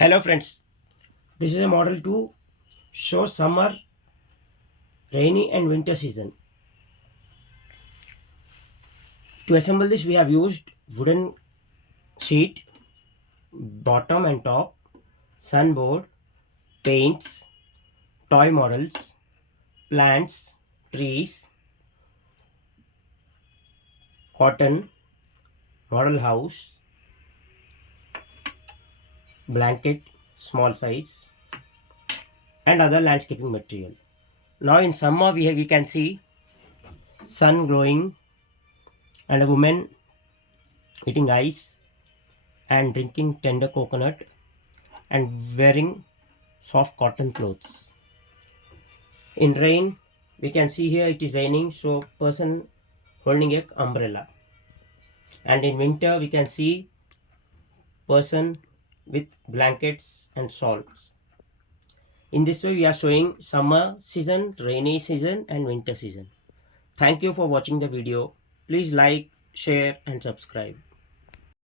Hello friends, this is a model to show summer, rainy and winter season. To assemble this we have used wooden sheet, bottom and top, sunboard, paints, toy models, plants, trees, cotton, model house, blanket, small size and other landscaping material. Now in summer we can see sun glowing and a woman eating ice and drinking tender coconut and wearing soft cotton clothes. In rain, we can see here it is raining, so person holding a umbrella. And in winter, we can see person with blankets and shawls. In this way, we are showing summer season, rainy season, and winter season. Thank you for watching the video. Please like, share, and subscribe.